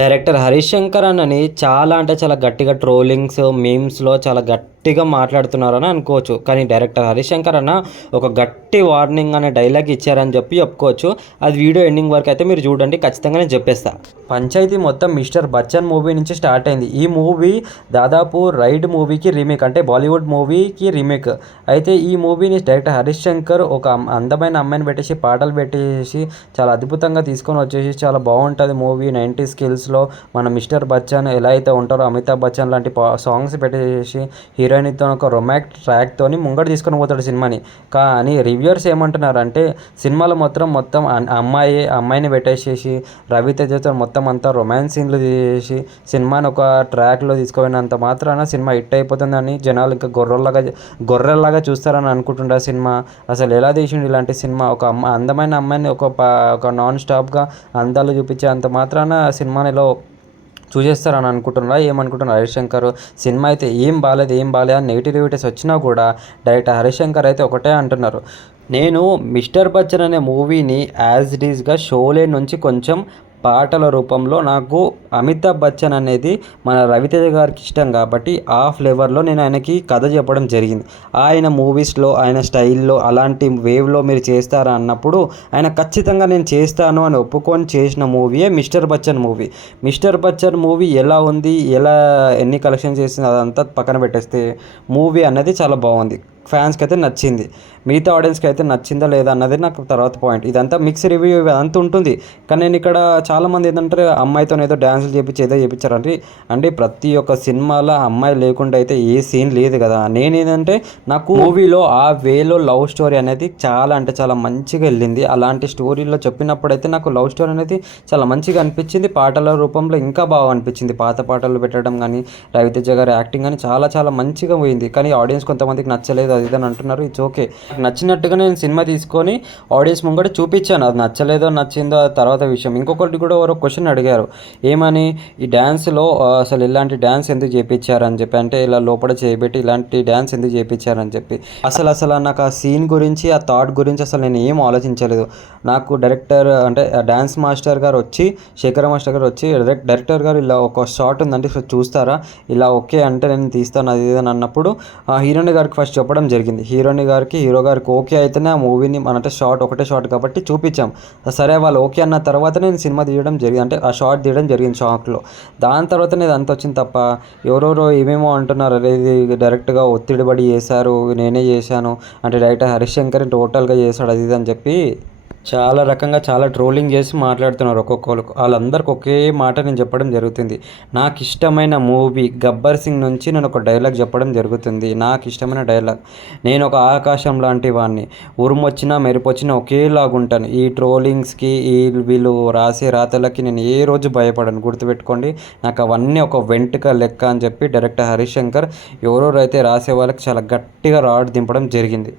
Director Harish Shankar అన్నని చాలా అంటే చాలా గట్టిగా ట్రోలింగ్స్ మీమ్స్లో చాలా గట్టిగా మాట్లాడుతున్నారని అనుకోవచ్చు. కానీ డైరెక్టర్ హరీష్ శంకర్ అన్న ఒక గట్టి వార్నింగ్ అనే డైలాగ్ ఇచ్చారని చెప్పి చెప్పుకోవచ్చు. అది వీడియో ఎండింగ్ వరకు అయితే మీరు చూడండి. ఖచ్చితంగా నేను చెప్పేస్తా. పంచాయతీ మొత్తం మిస్టర్ బచ్చన్ మూవీ నుంచి స్టార్ట్ అయింది. ఈ మూవీ దాదాపు రైడ్ మూవీకి రీమేక్ అంటే బాలీవుడ్ మూవీకి రీమేక్. అయితే ఈ మూవీని డైరెక్టర్ హరీష్ శంకర్ ఒక అందమైన అమ్మాయిని పెట్టేసి పాటలు పెట్టేసి చాలా అద్భుతంగా తీసుకొని వచ్చేసి చాలా బాగుంటుంది మూవీ. నైంటీ స్కిల్స్లో మన మిస్టర్ బచ్చన్ ఎలా అయితే ఉంటారో అమితాబ్ బచ్చన్ లాంటి పా సాంగ్స్ పెట్టేసి హీరోయిన్తో ఒక రొమాంటిక్ ట్రాక్తో ముంగట తీసుకొని పోతాడు సినిమాని. కానీ రివ్యూర్స్ ఏమంటున్నారంటే సినిమాలో మొత్తం మొత్తం అన్- అమ్మాయి అమ్మాయిని పెట్టేసేసి రవితేజతో మొత్తం అంతా రొమాన్స్ సీన్లు తీసేసి సినిమాని ఒక ట్రాక్లో తీసుకుపోయినంత మాత్రాన సినిమా హిట్ అయిపోతుందని జనాలు ఇంకా గొర్రెల్లాగా గొర్రెల్లాగా చూస్తారని అనుకుంటుంటారు సినిమా. అసలు ఎలా తీసిండు ఇలాంటి సినిమా? ఒక అమ్మ అందమైన అమ్మాయిని ఒక ప- ఒక నాన్ స్టాప్గా అందాలు చూపించే అంత మాత్రాన సినిమానిలో చూసేస్తారని అనుకుంటున్నారా? ఏమనుకుంటున్నారు? హరిశంకర్ సినిమా అయితే ఏం బాగాలేదు ఏం బాగాలేదు అని నెగిటివిటీస్ వచ్చినా కూడా డైరెక్టర్ హరిశంకర్ అయితే ఒకటే అంటున్నారు. నేను మిస్టర్ బచ్చన్ అనే మూవీని యాజ్ ఇట్ ఈస్గా షోలే నుంచి కొంచెం పాటల రూపంలో నాకు అమితాబ్ బచ్చన్ అనేది మన రవితేజ గారికి ఇష్టం కాబట్టి ఆ ఫ్లేవర్లో నేను ఆయనకి కథ చెప్పడం జరిగింది. ఆయన మూవీస్లో ఆయన స్టైల్లో అలాంటి వేవ్లో మీరు చేస్తారా అన్నప్పుడు ఆయన ఖచ్చితంగా నేను చేస్తాను అని ఒప్పుకొని చేసిన మూవీయే mister Bachchan movie. Mister Bachchan movie ఎలా ఉంది ఎలా ఎన్ని కలెక్షన్ చేసింది అదంతా పక్కన పెట్టేస్తే మూవీ అనేది చాలా బాగుంది. ఫ్యాన్స్కి అయితే నచ్చింది. మిగతా ఆడియన్స్కి అయితే నచ్చిందా లేదా అన్నది నాకు తర్వాత పాయింట్. ఇదంతా మిక్స్ రివ్యూ అంతా ఉంటుంది. కానీ నేను ఇక్కడ చాలామంది ఏంటంటే అమ్మాయితో ఏదో డ్యాన్సులు చేపించి ఏదో చేపించారంటే అంటే ప్రతి ఒక్క సినిమాలో అమ్మాయి లేకుండా అయితే ఏ సీన్ లేదు కదా. నేనేంటంటే నాకు మూవీలో ఆ వేలో లవ్ స్టోరీ అనేది చాలా అంటే చాలా మంచిగా వెళ్ళింది. అలాంటి స్టోరీలో చెప్పినప్పుడు అయితే నాకు లవ్ స్టోరీ అనేది చాలా మంచిగా అనిపించింది. పాటల రూపంలో ఇంకా బాగా అనిపించింది. పాత పాటలు పెట్టడం కానీ రవితేజ గారి యాక్టింగ్ కానీ చాలా చాలా మంచిగా పోయింది. కానీ ఆడియన్స్ కొంతమందికి నచ్చలేదు. అది ఇది అని అంటున్నారు. ఇట్స్ ఓకే నచ్చినట్టుగా నేను సినిమా తీసుకొని ఆడియన్స్ ముంగట చూపించాను. అది నచ్చలేదో నచ్చిందో అది తర్వాత విషయం. ఇంకొకటి కూడా ఎవరో క్వశ్చన్ అడిగారు. ఏమని? ఈ డ్యాన్స్లో అసలు ఇలాంటి డ్యాన్స్ ఎందుకు చేయించారని చెప్పి. అంటే ఇలా లోపల చేయబెట్టి ఇలాంటి డ్యాన్స్ ఎందుకు చేయించారని చెప్పి. అసలు అసలు నాకు ఆ సీన్ గురించి ఆ థాట్ గురించి అసలు నేను ఏం ఆలోచించలేదు. నాకు డైరెక్టర్ అంటే ఆ డ్యాన్స్ మాస్టర్ గారు వచ్చి శేఖర మాస్టర్ గారు వచ్చి డైరెక్ట్ డైరెక్టర్ గారు ఇలా ఒక షార్ట్ ఉందంటే చూస్తారా? ఇలా ఓకే అంటే నేను తీస్తాను అది ఇది అని అన్నప్పుడు ఆ హీరోయిన్ గారికి ఫస్ట్ చెప్పడం జరిగింది. హీరోని గారికి హీరో గారికి ఓకే అయితేనే ఆ మూవీని మన అంటే షార్ట్ ఒకటే షార్ట్ కాబట్టి చూపించాం. సరే వాళ్ళు ఓకే అన్న తర్వాత నేను సినిమా తీయడం జరిగింది. అంటే ఆ షార్ట్ తీయడం జరిగింది షార్ట్లో దాని తర్వాత నేను అంత వచ్చింది తప్ప ఎవరెవరో ఏమేమో అంటున్నారు. అనేది డైరెక్ట్గా ఒత్తిడి పడి చేశారు నేనే చేశాను. అంటే డైరెక్టర్ హరిశంకర్ టోటల్గా చేశాడు అది ఇది అని చెప్పి చాలా రకంగా చాలా ట్రోలింగ్ చేసి మాట్లాడుతున్నారు ఒక్కొక్కరు. వాళ్ళందరికీ ఒకే మాట నేను చెప్పడం జరుగుతుంది. నాకు ఇష్టమైన మూవీ గబ్బర్ సింగ్ నుంచి నేను ఒక డైలాగ్ చెప్పడం జరుగుతుంది. నాకు ఇష్టమైన డైలాగ్. నేను ఒక ఆకాశం లాంటి వాడిని ఉరుమొచ్చినా మెరుపొచ్చినా ఒకేలాగుంటాను ఒకేలాగా ఉంటాను ఈ ట్రోలింగ్స్కి ఈ వీళ్ళు రాసే రాతలకి నేను ఏ రోజు భయపడను. గుర్తుపెట్టుకోండి నాకు అవన్నీ ఒక వెంటుక లెక్క అని చెప్పి డైరెక్టర్ హరిశంకర్ ఎవరెవరైతే రాసే వాళ్ళకి చాలా గట్టిగా రాడ్ దింపడం జరిగింది.